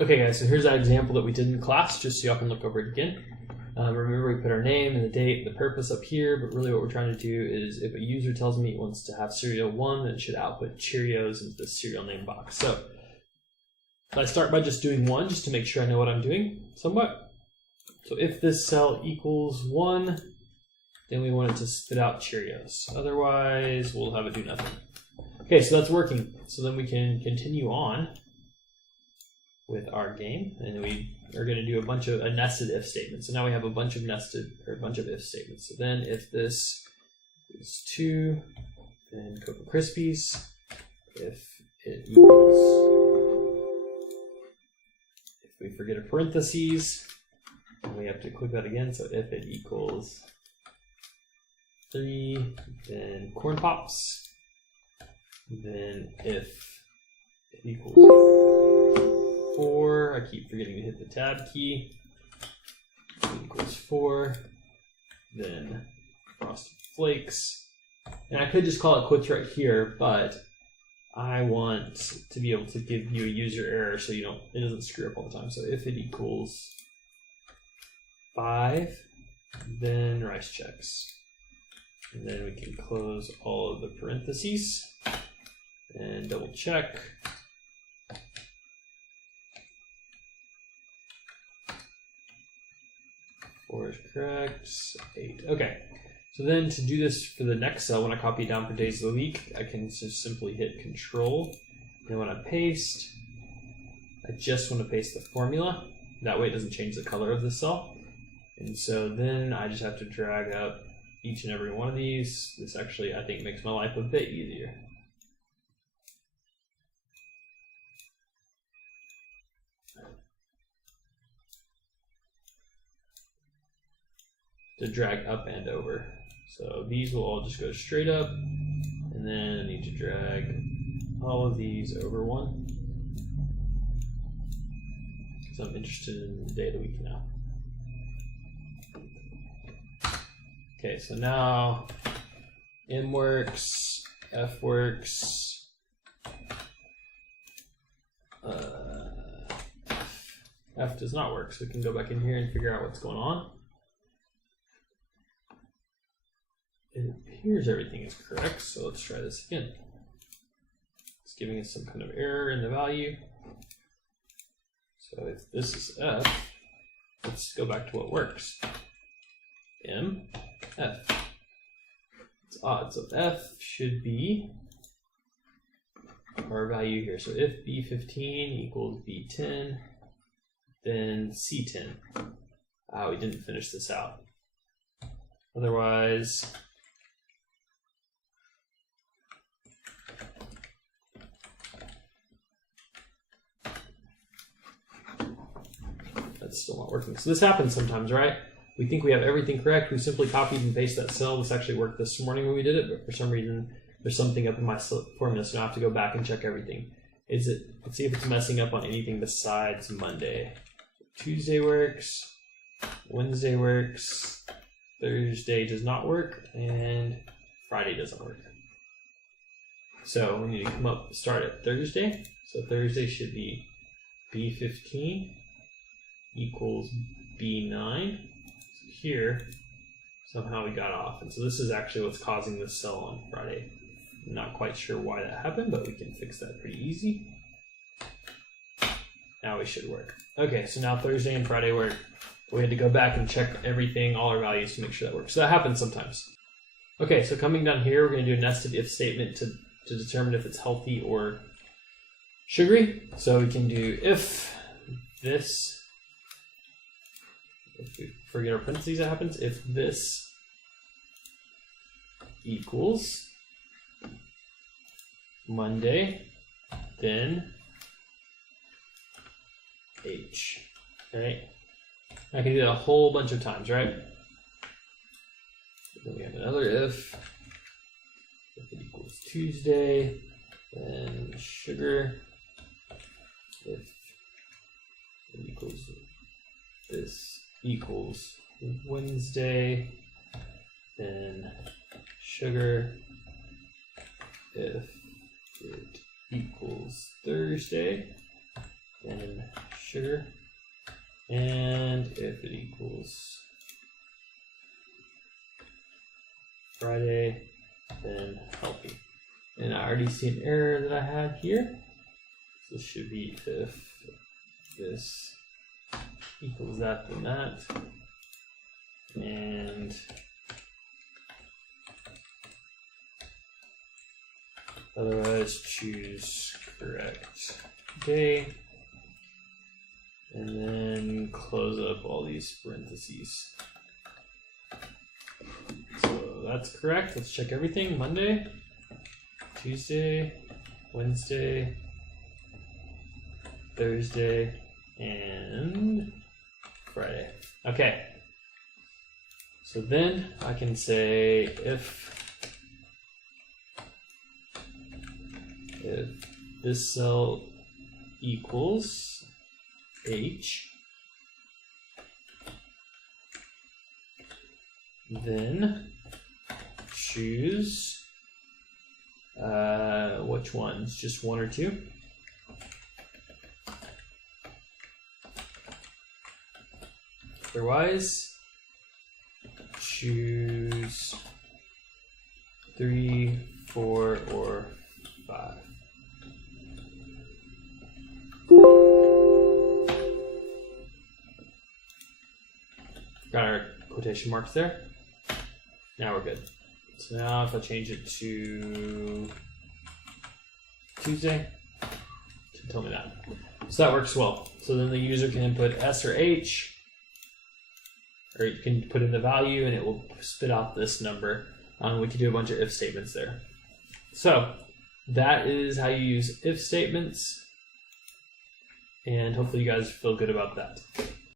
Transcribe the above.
Okay guys, so here's that example that we did in class, just so y'all can look over it again. Remember, we put our name and the date, the purpose up here, but really what we're trying to do is if a user tells me it wants to have cereal 1, then it should output Cheerios into the cereal name box. So I start by just doing 1, just to make sure I know what I'm doing somewhat. So if this cell equals 1, then we want it to spit out Cheerios. Otherwise, we'll have it do nothing. Okay, so that's working. So then we can continue on with our game, and we are going to do a nested if statement. So now we have a bunch of if statements. So then if this is 2, then Cocoa Krispies. If it equals, if we forget a parentheses, then we have to click that again. So if it equals 3, then Corn Pops. Then if it equals 4, I keep forgetting to hit the tab key, equals 4, then Frosted Flakes. And I could just call it quits right here, but I want to be able to give you a user error so it doesn't screw up all the time. So if it equals 5, then Rice Chex. And then we can close all of the parentheses and double check. 4 is correct, 8. Okay, so then to do this for the next cell, when I copy it down for days of the week, I can just simply hit Control, and when I paste, I just want to paste the formula. That way it doesn't change the color of the cell. And so then I just have to drag up each and every one of these. This actually, I think, makes my life a bit easier. To drag up and over. So these will all just go straight up, and then I need to drag all of these over 1, because I'm interested in the day of the week now. Okay, so now M works, F works, F does not work, so we can go back in here and figure out what's going on. It appears everything is correct, so let's try this again. It's giving us some kind of error in the value. So if this is F, let's go back to what works. M, F. It's odd, so F should be our value here. So if B15 equals B10, then C10. We didn't finish this out. Otherwise, that's still not working. So this happens sometimes, right? We think we have everything correct. We simply copied and pasted that cell. This actually worked this morning when we did it, but for some reason, there's something up in my formula, so now I have to go back and check everything. Let's see if it's messing up on anything besides Monday. Tuesday works, Wednesday works, Thursday does not work, and Friday doesn't work. So we need to start at Thursday. So Thursday should be B15 equals B9. So here, somehow we got off. And so this is actually what's causing this cell on Friday. I'm not quite sure why that happened, but we can fix that pretty easy. Now we should work. Okay, so now Thursday and Friday work. We had to go back and check everything, all our values, to make sure that works. So that happens sometimes. Okay, so coming down here, we're going to do a nested if statement to determine if it's healthy or sugary. So we can do if this, if we forget our parentheses, that happens. If this equals Monday, then H, right? I can do that a whole bunch of times, right? Then we have another if it equals Tuesday, then sugar. If it equals this equals Wednesday, then sugar. If it equals Thursday, then Sure. And if it equals Friday, then healthy. And I already see an error that I had here. So this should be if this equals that, then that. And otherwise choose correct day. And then close up all these parentheses. So that's correct. Let's check everything. Monday, Tuesday, Wednesday, Thursday, and Friday. Okay. So then I can say if this cell equals H, then choose which ones? Just one or two? Otherwise, choose 3, 4, or 5. Got our quotation marks there. Now we're good. So now if I change it to Tuesday, it should tell me that. So that works well. So then the user can input S or H, or you can put in the value and it will spit out this number. We can do a bunch of if statements there. So that is how you use if statements, and hopefully you guys feel good about that.